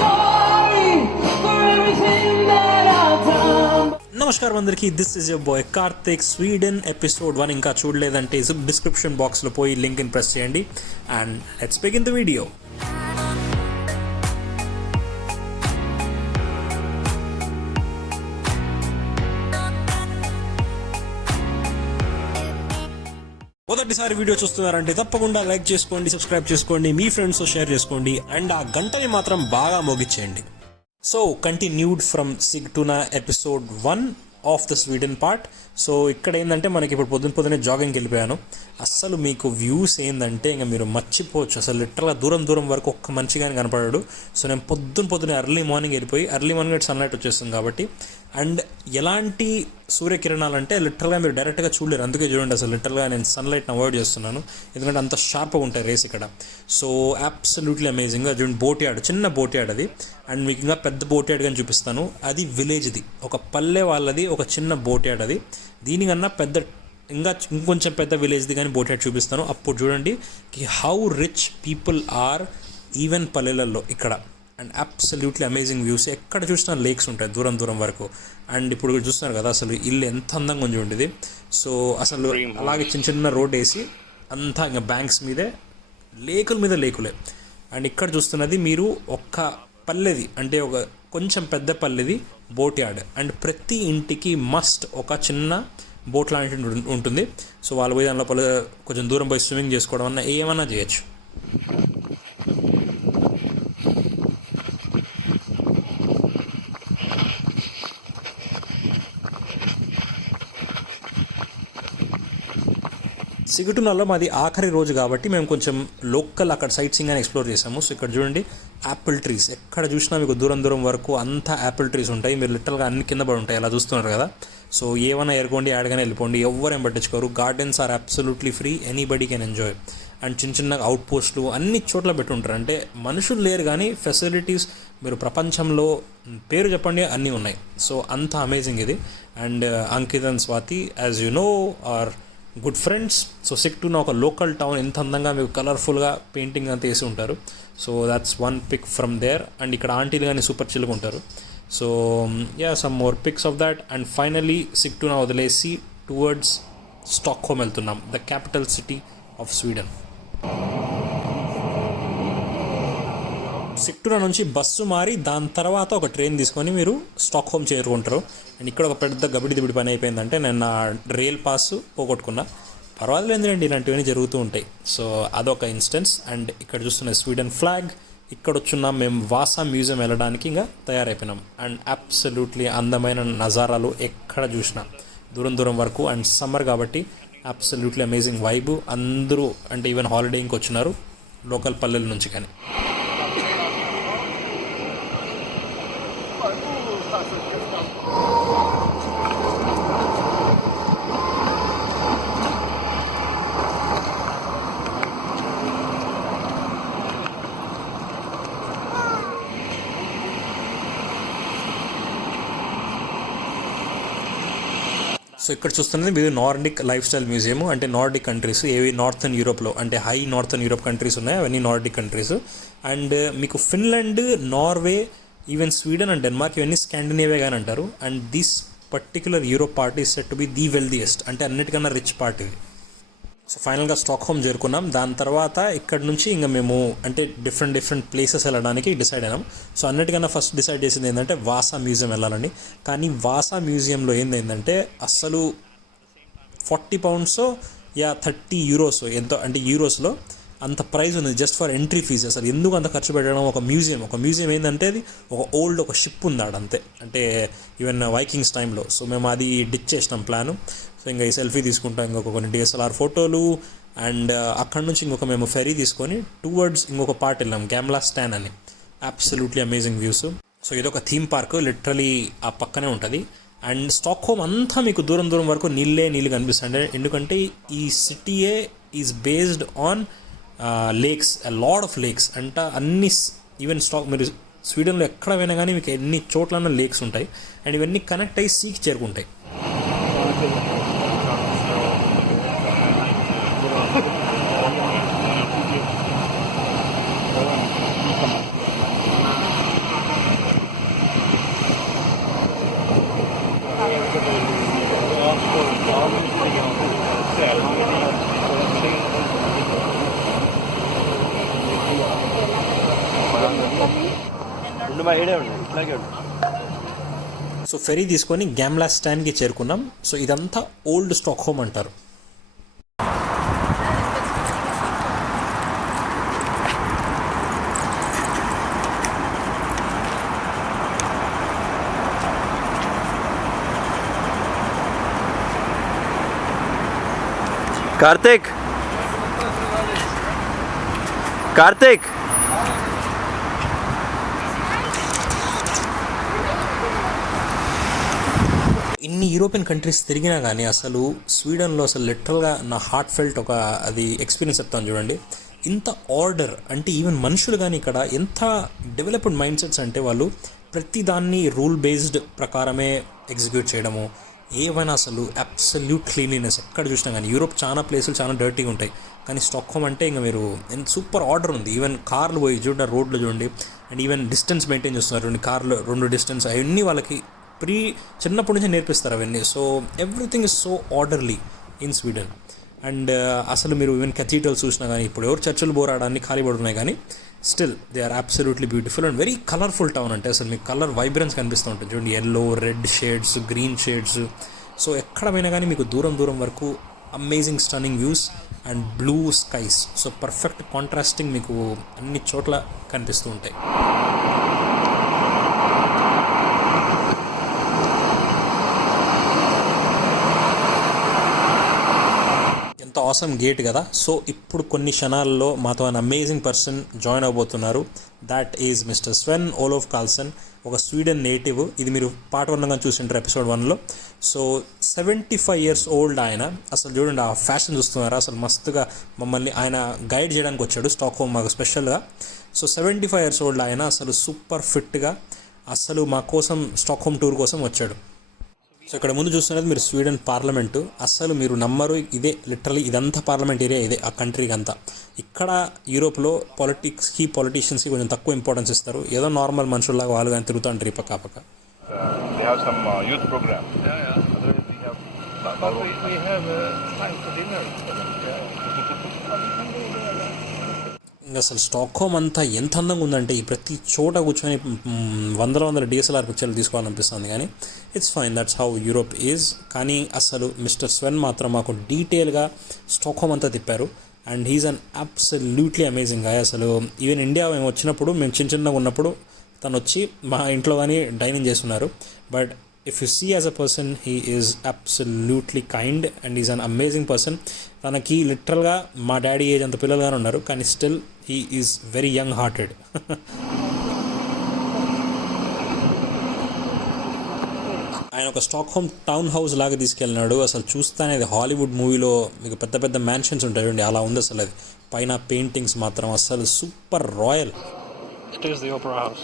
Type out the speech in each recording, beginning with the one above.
sorry for everything that I've done. నమస్కారం అందరికీ, this is your boy Karthik. Sweden episode 1 ఇంకా చూడలేదంటే description బాక్స్లో పోయి లింక్ని ప్రెస్ చేయండి and let's begin the video. మొదటిసారి వీడియో చూస్తున్నారంటే తప్పకుండా లైక్ చేసుకోండి, సబ్స్క్రైబ్ చేసుకోండి, మీ ఫ్రెండ్స్తో షేర్ చేసుకోండి అండ్ ఆ గంటని మాత్రం బాగా మోగించేయండి. So continued from Sigtuna episode 1 of the Sweden part. So ఇక్కడ ఏంటంటే మనకి ఇప్పుడు పొద్దున్నే జాగింగ్కి వెళ్ళిపోయాను. అస్సలు మీకు వ్యూస్ ఏంటంటే ఇంకా మీరు మర్చిపోవచ్చు. అసలు లిటరల్గా దూరం వరకు ఒక్క మనిషి కానీ కనపడాడు. సో నేను పొద్దున్నే ఎర్లీ మార్నింగ్ వెళ్ళిపోయి ఎర్లీ మార్నింగ్ సన్లైట్ వచ్చేస్తుంది కాబట్టి అండ్ ఎలాంటి సూర్యకిరణాలు అంటే లిటరల్గా మీరు డైరెక్ట్గా చూడలేరు. అందుకే చూడండి, అసలు లిటరల్గా నేను సన్లైట్ని అవాయిడ్ చేస్తున్నాను ఎందుకంటే అంత షార్ప్గా ఉంటాయి రేస్ ఇక్కడ. సో అబ్సల్యూట్లీ అమేజింగ్గా చూడండి. బోట్ యార్డ్, చిన్న బోట్ యార్డ్ అది. అండ్ మీకు ఇంకా పెద్ద బోట్ యార్డ్ కానీ చూపిస్తాను. అది విలేజ్ది, ఒక పల్లె వాళ్ళది ఒక చిన్న బోట్ యార్డ్ అది. దీనికన్నా పెద్ద ఇంకొంచెం పెద్ద విలేజ్ది కానీ బోట్ యార్డ్ చూపిస్తాను. అప్పుడు చూడండి how rich people are even పల్లెలలో ఇక్కడ. And absolutely amazing views. ఎక్కడ చూసినా లేక్స్ ఉంటాయి దూరం వరకు. అండ్ ఇప్పుడు చూస్తున్నారు కదా అసలు ఇల్లు ఎంత అందంగా ఉంది ఉండేది. సో అసలు అలాగే చిన్న రోడ్ వేసి అంతా ఇంకా బ్యాంక్స్ మీదే లేకుల మీద లేకులే. అండ్ ఇక్కడ చూస్తున్నది మీరు ఒక్క పల్లెది, అంటే ఒక కొంచెం పెద్ద పల్లెది బోట్ యార్డ్. అండ్ ప్రతి ఇంటికి మస్ట్ ఒక చిన్న బోట్ లాంటి ఉంటుంది. సో వాళ్ళు పోయి దాని లోపల కొంచెం దూరం పోయి స్విమ్మింగ్ చేసుకోవడం అన్న ఏమన్నా చేయొచ్చు. సిగ్టునాలో మాది ఆఖరి రోజు కాబట్టి మేము కొంచెం లోకల్ అక్కడ సైట్ సీయింగ్ అని ఎక్స్ప్లోర్ చేసాము. సో ఇక్కడ చూడండి యాపిల్ ట్రీస్, ఎక్కడ చూసినా మీకు దూరం వరకు అంతా యాపిల్ ట్రీస్ ఉంటాయి. మీరు లిటరల్గా అన్ని కింద పడి ఉంటాయి, అలా చూస్తున్నారు కదా. సో ఏమైనా ఎరగొండి యాడగానే వెళ్ళిపోండి, ఎవరేం పట్టించుకోరు. Gardens are absolutely free, anybody can enjoy. And చిన్న అవుట్ పోస్టులు అన్ని చోట్ల పెట్టుంటారు. అంటే మనుషులు లేరు కానీ ఫెసిలిటీస్ మీరు ప్రపంచంలో పేరు చెప్పండి అన్నీ ఉన్నాయి. సో అంత అమేజింగ్ ఇది. And Ankit and Swati as you know are good friends. So Sigtuna ఒక లోకల్ టౌన్, ఎంత అందంగా మీకు కలర్ఫుల్గా పెయింటింగ్ అంతా వేసి ఉంటారు. So that's one pic from there. And ఇక్కడ ఆంటీలు కానీ సూపర్ చిల్గా ఉంటారు. So yeah, some more pics of that. And finally Sigtuna వదిలేసి టువర్డ్స్ స్టాక్హోమ్ వెళ్తున్నాం, the capital city of Sweden. Sigtuna నుంచి బస్సు మారి దాని తర్వాత ఒక ట్రైన్ తీసుకొని మీరు స్టాక్హోమ్ చేరుకుంటారు. అండ్ ఇక్కడ ఒక పెద్ద గబిడి పని అయిపోయిందంటే నేను నా రైల్ పాస్ పోగొట్టుకున్నా. పర్వాలేదు ఎందుకండి, ఇలాంటివన్నీ జరుగుతూ ఉంటాయి. సో అదొక ఇన్స్టెన్స్. అండ్ ఇక్కడ చూస్తున్న స్వీడన్ ఫ్లాగ్. ఇక్కడ వచ్చున్నాం మేము వాసా మ్యూజియం వెళ్ళడానికి ఇంకా తయారైపోయినాం. అండ్ అబ్సల్యూట్లీ అందమైన నజారాలు ఎక్కడ చూసినా దూరం వరకు. అండ్ సమ్మర్ కాబట్టి అబ్సల్యూట్లీ అమేజింగ్ వైబ్. అందరూ అంటే ఈవెన్ హాలిడే ఇంకొచ్చినారు లోకల్ పల్లెల నుంచి కానీ. సో ఇక్కడ చూస్తున్నది మీరు నార్డిక్ లైఫ్ స్టైల్ మ్యూజియం. అంటే నార్డిక్ కంట్రీస్ ఏవి నార్థన్ యూరోప్లో, అంటే హై నార్థన్ యూరోప్ కంట్రీస్ ఉన్నాయి, అవన్నీ నార్డిక్ కంట్రీస్. అండ్ మీకు Finland, Norway, even Sweden and Denmark ఇవన్నీ స్కాండినేవియా అని అంటారు. And this particular Europe part is set to be the wealthiest, అంటే అన్నిటికన్నా రిచ్ పార్ట్ ఇది. సో ఫైనల్గా స్టాక్హోమ్ చేరుకున్నాం. దాని తర్వాత ఇక్కడ నుంచి ఇంకా మేము అంటే డిఫరెంట్ ప్లేసెస్ వెళ్ళడానికి డిసైడ్ అయినాం. సో అన్నిటికన్నా ఫస్ట్ డిసైడ్ చేసింది ఏంటంటే వాసా మ్యూజియం వెళ్ళాలని. కానీ వాసా మ్యూజియంలో ఏంటంటే అస్సలు 40 pounds యా 30 euros ఎంతో, అంటే యూరోస్లో అంత ప్రైస్ ఉంది జస్ట్ ఫర్ ఎంట్రీ ఫీజు. అసలు ఎందుకు అంత ఖర్చు పెట్టడం? ఒక మ్యూజియం ఏంటంటే అది ఒక షిప్ ఉంది ఆడంతే, అంటే ఈవెన్ వైకింగ్స్ టైంలో. సో మేము అది డిచ్ చేసినాం ప్లాను. సో ఇంకా ఈ సెల్ఫీ తీసుకుంటాం, ఇంకొక కొన్ని DSLR ఫోటోలు. అండ్ అక్కడ నుంచి ఇంకొక మేము ఫెరీ తీసుకొని టువర్డ్స్ ఇంకొక పార్ట్ వెళ్ళాం, గ్యామ్లా స్టాన్ అని. Absolutely amazing views. సో ఇదొక థీమ్ పార్క్, లిటరలీ ఆ పక్కనే ఉంటుంది. అండ్ స్టాక్హోమ్ అంతా మీకు దూరం వరకు నీళ్ళు కనిపిస్తుంది. ఎందుకంటే ఈ సిటీయే is based on lakes, land of lakes అంట. అన్ని ఈవెన్ మీరు స్వీడన్లో ఎక్కడ పోయినా కానీ మీకు ఎన్ని చోట్లన్నా లేక్స్ ఉంటాయి. అండ్ ఇవన్నీ కనెక్ట్ అయ్యి సీకి చేరుకుంటాయి. సో ఫెరీ తీసుకొని గ్యామ్లా స్టాండ్కి చేరుకున్నాం. సో ఇదంతా ఓల్డ్ స్టాక్హోమ్ అంటారు. कार्तिक कार्तिक ఇన్ని యూరోపియన్ కంట్రీస్ తిరిగినా కానీ అసలు స్వీడన్లో అసలు లిటరల్గా నా హార్ట్ ఫెల్ట్ ఒక అది ఎక్స్పీరియన్స్ చెప్తాను చూడండి. ఇంత ఆర్డర్ అంటే ఈవెన్ మనుషులు కానీ ఇక్కడ ఎంత డెవలప్డ్ మైండ్ సెట్స్ అంటే వాళ్ళు ప్రతి దాన్ని రూల్ బేస్డ్ ప్రకారమే ఎగ్జిక్యూట్ చేయడము. ఏవైనా అసలు అబ్సల్యూట్ క్లీన్లీనెస్ ఎక్కడ చూసినా కానీ. యూరోప్ చాలా ప్లేసులు చాలా డర్టీగా ఉంటాయి, కానీ స్టాక్హోమ్ అంటే ఇంకా మీరు సూపర్ ఆర్డర్ ఉంది. ఈవెన్ కార్లు పోయి చూడండి, రోడ్లు చూడండి, అండ్ ఈవెన్ డిస్టెన్స్ మెయింటైన్ చేస్తున్నారు. రెండు డిస్టెన్స్ అవన్నీ వాళ్ళకి చిన్నప్పటి నుంచి నేర్పిస్తారు అవన్నీ. So everything is so orderly in Sweden. And అసలు మీరు ఈవెన్ కథీడ్రల్స్ చూసినా కానీ, ఇప్పుడు ఎవరు చర్చలు బోరాడాన్ని ఖాళీ పడుతున్నాయి, కానీ still they are absolutely beautiful and very colourful town. అంటే అసలు మీకు కలర్ వైబ్రెన్స్ కనిపిస్తూ ఉంటుంది చూడండి, yellow, red shades, green shades. So ఎక్కడ పోయినా కానీ మీకు దూరం దూరం వరకు amazing stunning views and blue skies. So perfect contrasting మీకు అన్ని చోట్ల కనిపిస్తూ ఉంటాయి. ఎంత ఆసమ్ గేట్ కదా. సో ఇప్పుడు కొన్ని క్షణాల్లో మాతో అన్ అమేజింగ్ పర్సన్ జాయిన్ అవబోతున్నారు. That is mister Sven Olof Karlsson, ఒక స్వీడన్ నేటివ్. ఇది మీరు పార్ట్ 1 చూసింటారు, ఎపిసోడ్ 1లో. సో 75 years ఓల్డ్ ఆయన. అసలు చూడండి ఆ ఫ్యాషన్ చూస్తున్నారా, అసలు మస్తుగా మమ్మల్ని ఆయన గైడ్ చేయడానికి వచ్చాడు స్టాక్హోమ్ మాకు స్పెషల్గా. సో 75 years ఓల్డ్ ఆయన, అసలు సూపర్ ఫిట్గా అసలు మా కోసం స్టాక్హోమ్ టూర్ కోసం వచ్చాడు. సో ఇక్కడ ముందు చూస్తున్నది మీరు స్వీడన్ పార్లమెంటు. అస్సలు మీరు నమ్మరు, ఇదే లిటరలీ ఇదంతా పార్లమెంట్ ఏరియా, ఇదే ఆ కంట్రీకి అంతా. ఇక్కడ యూరోప్లో పొలిటీషియన్స్కి కొంచెం తక్కువ ఇంపార్టెన్స్ ఇస్తారు. ఏదో నార్మల్ మనుషుల్లాగా వాళ్ళు కానీ తిరుగుతూ ఉంటారు ఈ పక్క పక్క. ఇంకా అసలు స్టాక్హోమ్ అంతా ఎంత అందంగా ఉందంటే, ఈ ప్రతి చోట కూర్చొని వందల DSLR పిక్చర్లు తీసుకోవాలనిపిస్తుంది. కానీ it's fine, that's how Europe is. కానీ అసలు మిస్టర్ స్వెన్ మాత్రం మాకు డీటెయిల్గా స్టాక్హోమ్ అంతా తిప్పారు. And he's an absolutely amazing guy. అసలు ఈవెన్ ఇండియా మేము వచ్చినప్పుడు, మేము చిన్నగా ఉన్నప్పుడు తను వచ్చి మా ఇంట్లో కానీ డైనింగ్ చేస్తున్నారు. But if you see as a person, he is absolutely kind and he's an amazing person. తనకి లిటరల్గా మా డాడీ ఏజ్ అంత పిల్లలుగానే ఉన్నారు, కానీ still he is very young hearted. ఆయన ఒక స్టాక్హోమ్ టౌన్ హౌస్ లాగా తీసుకెళ్ళినాడు. అసలు చూస్తానే అది హాలీవుడ్ మూవీలో మీకు పెద్ద పెద్ద మ్యాన్షన్స్ ఉంటాయి చూడండి, అలా ఉంది అసలు. అది పైన పెయింటింగ్స్ మాత్రం అసలు super royal. It is the Opera House.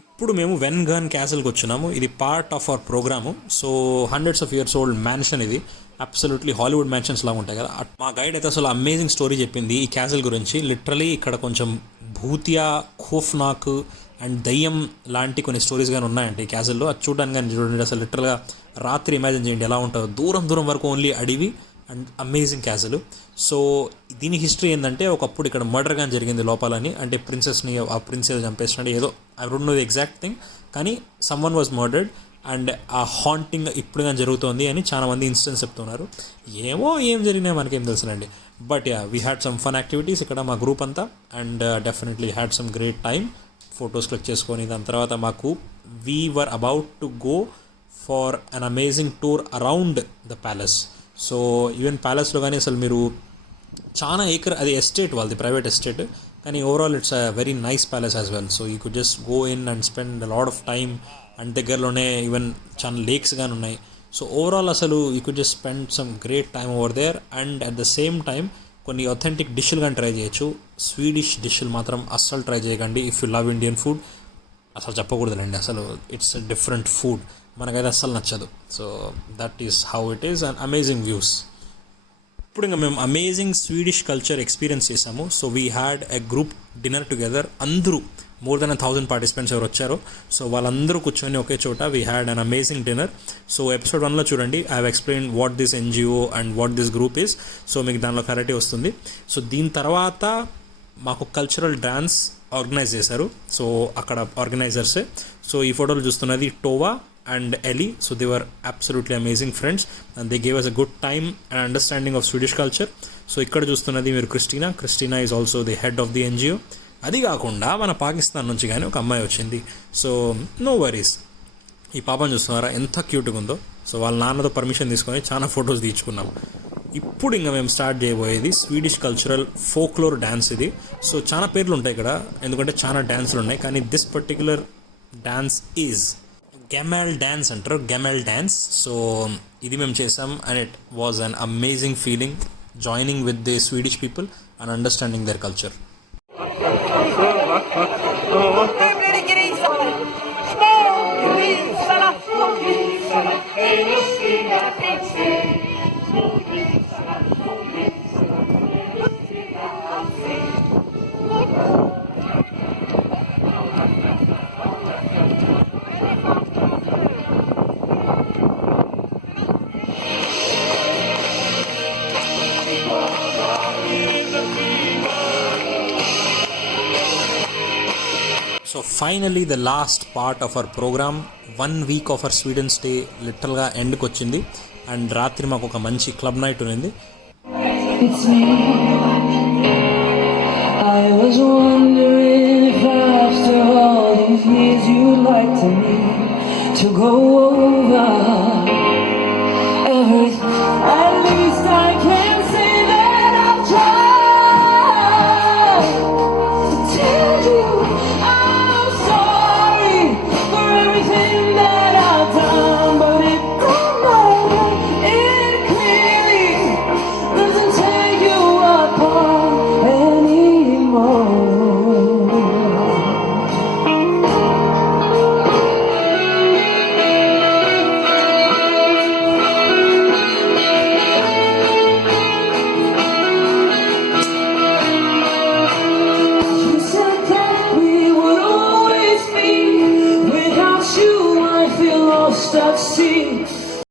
ఇప్పుడు మేము వెన్గాన్ క్యాసిల్కి వచ్చినాము. ఇది part of our programme. So 100s of years old mansion ఇది. అబ్సల్యూట్లీ హాలీవుడ్ మ్యాన్షన్స్ లాగా ఉంటాయి కదా. మా గైడ్ అయితే అసలు అమేజింగ్ స్టోరీ చెప్పింది ఈ క్యాసిల్ గురించి. లిటరలీ ఇక్కడ కొంచెం భూతియా, ఖోఫ్నాక్ అండ్ దయ్యం లాంటి కొన్ని స్టోరీస్ కానీ ఉన్నాయంటే ఈ క్యాసిల్లో. అది చూడడానికి కానీ చూడండి, అసలు లిటరల్గా రాత్రి ఇమాజిన్ చేయండి ఎలా ఉంటుందో. దూరం దూరం వరకు ఓన్లీ అడివి అండ్ అమేజింగ్ క్యాసిల్. సో దీని హిస్టరీ ఏంటంటే, ఒకప్పుడు ఇక్కడ మర్డర్ కానీ జరిగింది లోపలని. అంటే ప్రిన్సెస్ని ఆ ప్రిన్సెస్ చంపేసినట్టు ఏదో, I don't know the exact thing, కానీ సమ్వన్ వాజ్ మర్డర్డ్ అండ్ ఆ హాంటింగ్ ఇప్పుడు కానీ జరుగుతోంది అని చాలామంది ఇన్సిడెంట్స్ చెప్తున్నారు. ఏం జరిగినాయి మనకేం తెలుసునండి. But yeah, we had some fun activities ఇక్కడ మా గ్రూప్ అంతా. And definitely had some great time. Photos click చేసుకొని దాని తర్వాత మాకు we were about to go for an amazing tour around the palace. So even ప్యాలెస్లో కానీ అసలు మీరు చాలా అది ఎస్టేట్ వాళ్ళది, ప్రైవేట్ ఎస్టేట్, కానీ overall it's a very nice palace as well. So you could just go in and spend a lot of time. And దగ్గరలోనే even చాలా లేక్స్ కానీ ఉన్నాయి. సో ఓవరాల్ అసలు you could just spend some great time over there. And at the same time కొన్ని authentic డిష్లు కానీ try చేయొచ్చు. Swedish డిష్లు మాత్రం అస్సలు ట్రై చేయకండి. If you love Indian food అసలు చెప్పకూడదులేండి, అసలు ఇట్స్ డిఫరెంట్ ఫుడ్, మనకైతే అస్సలు నచ్చదు. So that is how it is. And amazing views. ఇప్పుడు ఇంకా మేము అమేజింగ్ స్వీడిష్ కల్చర్ ఎక్స్పీరియన్స్ చేసాము. So we had a group dinner together. అందరూ మోర్ దెన్ 1000 పార్టిసిపెంట్స్ ఎవరు వచ్చారో సో వాళ్ళందరూ కూర్చొని ఒకే చోట we had an amazing dinner. So episode 1లో చూడండి, I have explain what this NGO and what this group is. So మీకు దానిలో క్లారిటీ వస్తుంది. సో దీని తర్వాత మాకు కల్చరల్ డ్యాన్స్ ఆర్గనైజ్ చేశారు. సో అక్కడ ఆర్గనైజర్సే. సో ఈ ఫోటోలు చూస్తున్నది టోవా and Ellie. So they were absolutely amazing friends and they gave us a good time and understanding of Swedish culture. So ఇక్కడ చూస్తున్నది మీరు Christina is also the head of the NGO. అది కాకుండా మన పాకిస్తాన్ నుంచి కానీ ఒక అమ్మాయి వచ్చింది. So no worries. ఈ పాపను చూస్తున్నారా ఎంత క్యూట్గా ఉందో. సో వాళ్ళ నాన్నతో పర్మిషన్ తీసుకొని చాలా ఫొటోస్ తీర్చుకున్నాం. ఇప్పుడు ఇంకా మేము స్టార్ట్ చేయబోయేది స్వీడిష్ కల్చరల్ ఫోక్లోర్ డ్యాన్స్ ఇది. సో చాలా పేర్లు ఉంటాయి ఇక్కడ ఎందుకంటే చాలా డ్యాన్సులు ఉన్నాయి, కానీ this particular dance is Gemel dance అంటారు, గెమెల్ డ్యాన్స్. సో ఇది మేము చేసాం and it was an amazing feeling joining with the Swedish people and understanding their culture. So finally the last part of our programme, 1 week of our Sweden stay లిటరల్గా ఎండ్కి వచ్చింది. And రాత్రి మాకు ఒక మంచి క్లబ్ నైట్ ఉంది. It's me. I was wondering if after all these years you'd like to me to go over everything. At least I can say that I've tried to tell you I'm sorry for everything that I've done, but it don't matter. It clearly doesn't tear you apart anymore. You said that we would always be. Without you, I feel lost at sea.